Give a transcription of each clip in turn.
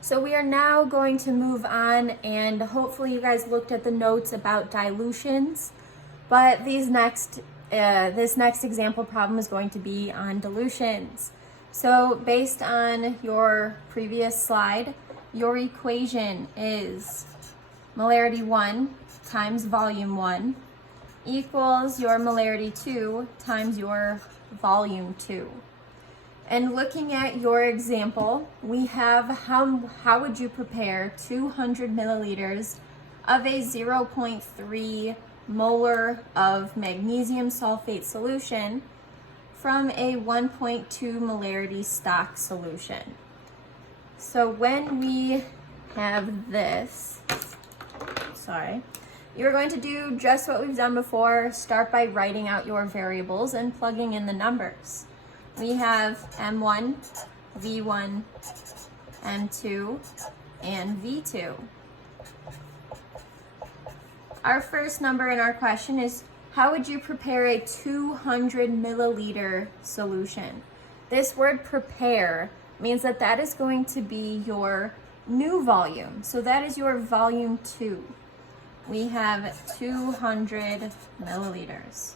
So we are now going to move on, and hopefully you guys looked at the notes about dilutions, but this next example problem is going to be on dilutions. So based on your previous slide, your equation is molarity 1 times volume 1 equals your molarity 2 times your volume 2. And looking at your example, we have how would you prepare 200 milliliters of a 0.3 molar of magnesium sulfate solution from a 1.2 molarity stock solution. So when we have this, you're going to do just what we've done before. Start by writing out your variables and plugging in the numbers. We have M1, V1, M2, and V2. Our first number in our question is, how would you prepare a 200 milliliter solution? This word prepare means that is going to be your new volume. So that is your volume 2. We have 200 milliliters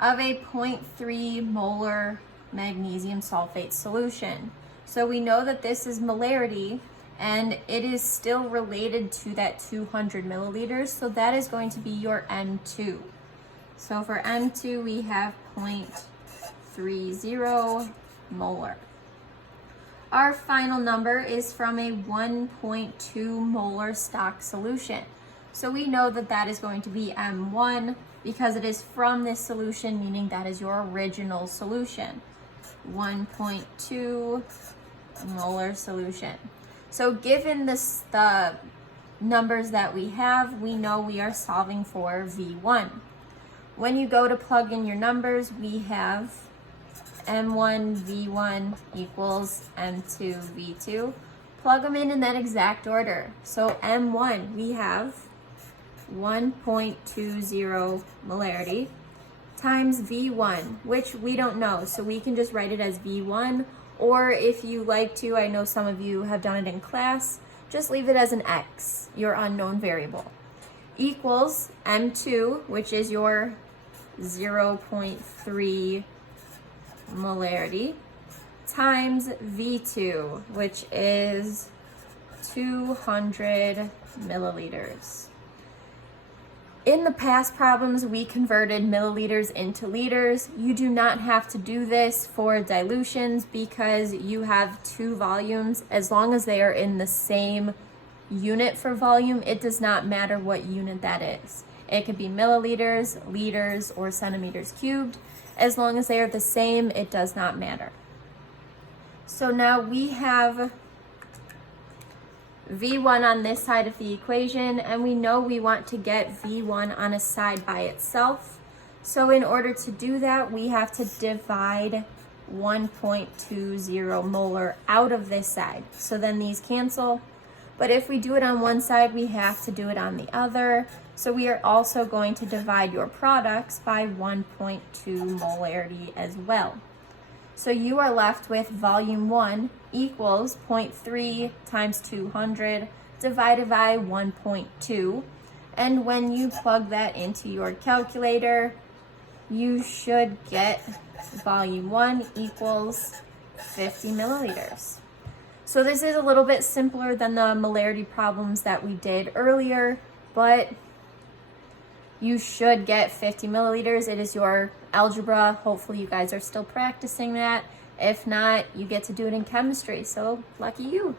of a 0.3 molar magnesium sulfate solution. So we know that this is molarity, and it is still related to that 200 milliliters, so that is going to be your M2. So for M2, we have 0.30 molar. Our final number is from a 1.2 molar stock solution. So we know that is going to be M1 because it is from this solution, meaning that is your original solution. 1.2 molar solution. So given the numbers that we have, we know we are solving for V1. When you go to plug in your numbers, we have M1 V1 equals M2 V2. Plug them in that exact order. So M1, we have 1.20 molarity times V1, which we don't know, so we can just write it as V1, or if you like to, I know some of you have done it in class, just leave it as an X, your unknown variable, equals M2, which is your 0.3 molarity, times V2, which is 200 milliliters. In the past problems, we converted milliliters into liters. You do not have to do this for dilutions because you have two volumes. As long as they are in the same unit for volume, it does not matter what unit that is. It could be milliliters, liters, or centimeters cubed. As long as they are the same, it does not matter. So now we have V1 on this side of the equation, and we know we want to get V1 on a side by itself. So in order to do that, we have to divide 1.20 molar out of this side. So then these cancel. But if we do it on one side, we have to do it on the other. So we are also going to divide your products by 1.2 molarity as well. So you are left with volume 1 equals 0.3 times 200 divided by 1.2. And when you plug that into your calculator, you should get volume 1 equals 50 milliliters. So this is a little bit simpler than the molarity problems that we did earlier, but you should get 50 milliliters. It is your algebra. Hopefully you guys are still practicing that. If not, you get to do it in chemistry, so lucky you.